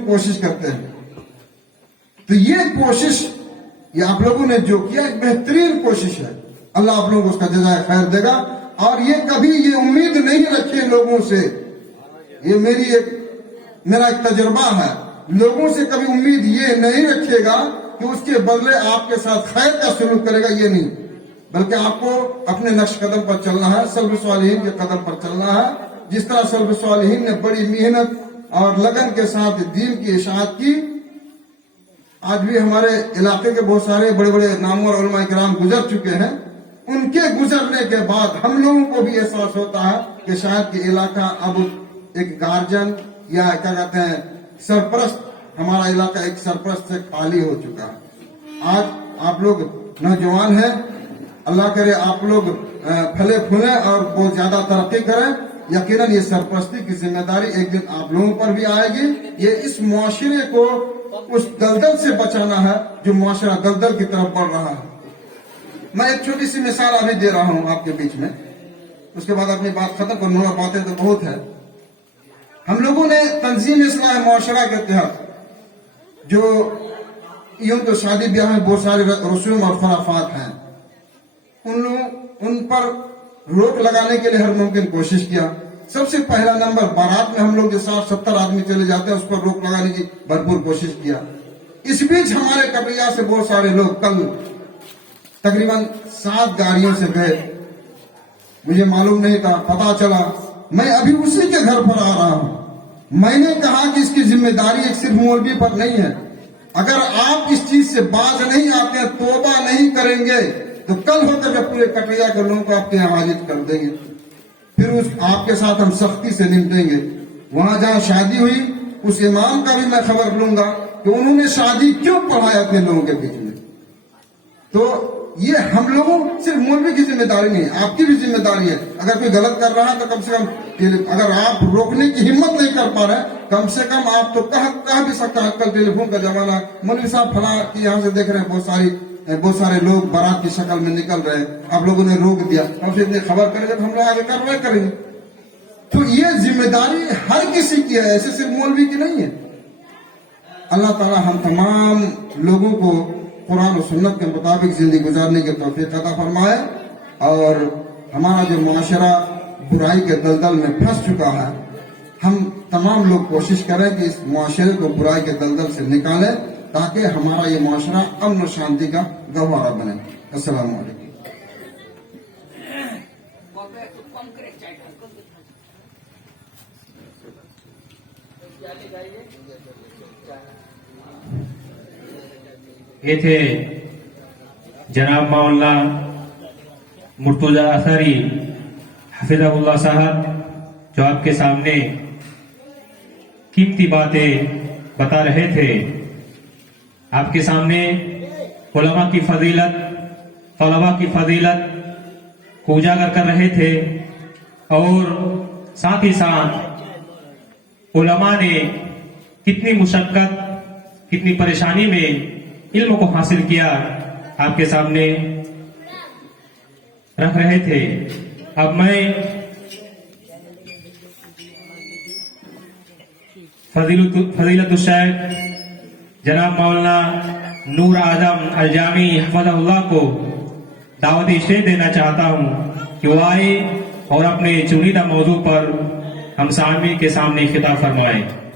कोशिश करते हैं। तो ये कोशिश, ये आप लोगों ने जो किया एक बेहतरीन कोशिश है, अल्लाह आप लोगों को उसका जज़ाए खैर देगा। और ये कभी ये उम्मीद नहीं रखिए लोगों से, ये मेरा एक तजुर्बा है, लोगों से कभी उम्मीद ये नहीं रखिएगा कि उसके बदले आपके साथ खैर का सलूक करेगा, ये नहीं, बल्कि आपको अपने नक्श कदम पर चलना है, सल्फ़ सालिहीन के कदम पर चलना है। जिस तरह सल्फ़ सालिहीन ने बड़ी मेहनत और लगन के साथ दीन की इशाअत की, आज भी हमारे इलाके के बहुत सारे बड़े बड़े नामवर उलमा इकराम गुजर चुके हैं। उनके गुजरने के बाद हम लोगों को भी एहसास होता है कि शायद कि इलाका अब एक गार्जियन या क्या कहते हैं सरपरस्त, हमारा इलाका एक सरपरस्त से खाली हो चुका है। आज आप लोग नौजवान हैं, अल्लाह करे आप लोग फले फूले और बहुत ज्यादा तरक्की करें। यकीनन ये सरपरस्ती की जिम्मेदारी एक दिन आप लोगों पर भी आएगी। ये इस मुआशरे को उस दलदल से बचाना है जो मुआशरा दलदल की तरफ बढ़ रहा है। मैं एक छोटी सी मिसाल अभी दे रहा हूं आपके बीच में, उसके बाद अपनी बात खत्म करूंगा, बातें तो बहुत है। हम लोगों ने तंजीम इस्लाह मुआशरा के तहत जो यूं तो शादी ब्याह में बहुत सारे रसूम और खराफात हैं, उन पर रोक लगाने के लिए हर मुमकिन कोशिश किया। सबसे पहला नंबर, बारात में हम लोग जो 60-70 आदमी चले जाते हैं उस पर रोक लगाने की भरपूर कोशिश किया। इस बीच हमारे कबरिया से बहुत सारे लोग कल तकरीबन 7 गाड़ियों से गए, मुझे मालूम नहीं था, पता चला, मैं अभी उसी के घर पर आ रहा हूं। मैंने कहा कि इसकी जिम्मेदारी एक सिर्फ मौलवी पर नहीं है, अगर आप इस चीज से बाज नहीं आते, तौबा नहीं करेंगे, तो कल होकर के पूरे कटरिया के लोगों को आपके यहाँ हाजिर कर देंगे, फिर आपके साथ हम सख्ती से निपटेंगे। वहां जहां शादी हुई उस इमाम का भी मैं खबर लूंगा कि उन्होंने शादी क्यों पढ़ाया अपने लोगों के बीच में। तो ये हम लोगों, सिर्फ मौलवी की जिम्मेदारी नहीं, आपकी भी जिम्मेदारी है। अगर कोई गलत कर रहा है तो कम से कम, अगर आप रोकने की हिम्मत नहीं कर पा रहे, कम से कम आप तो कह भी सकते हैं। आजकल टेलीफोन का जमाना, मौलवी साहब फला की यहाँ से देख रहे हैं, बहुत सारे लोग बारात की शक्ल में निकल रहे हैं, आप लोगों ने रोक दिया, हम से इतनी खबर करेंगे तो हम लोग आगे कार्रवाई करेंगे। तो ये जिम्मेदारी हर किसी की है, ऐसे सिर्फ मौलवी की नहीं है। अल्लाह ताला हम तमाम लोगों को कुरान और सुन्नत के मुताबिक जिंदगी गुजारने की तौफीक अता फरमाए, और हमारा जो मुआशरा बुराई के दलदल में फंस चुका है, हम तमाम लोग कोशिश करें कि इस मुआशरे को बुराई के दलदल से निकालें, ताकि हमारा ये मुआशरा अमन और शांति का गहवारा बने। अस्सलाम वालेकुम। ये थे जनाब मौलाना मुर्तजा असरी हफिज़हुल्लाह साहब, जो आपके सामने कीमती बातें बता रहे थे। आपके सामने उलमा की फजीलत, तलबा की फजीलत को उजागर कर रहे थे, और साथ ही साथ उलमा ने कितनी मुशक्कत, कितनी परेशानी में इल्म को हासिल किया, आपके सामने रख रहे थे। अब मैं फजीलत शेख जनाब मौलाना नूर आजम अलजामी हफ़ज़हुल्लाह को दावत इश्ते देना चाहता हूं कि वो आए और अपने चुनिंदा मौजू पर हम सामने के सामने खिताब फरमाएं।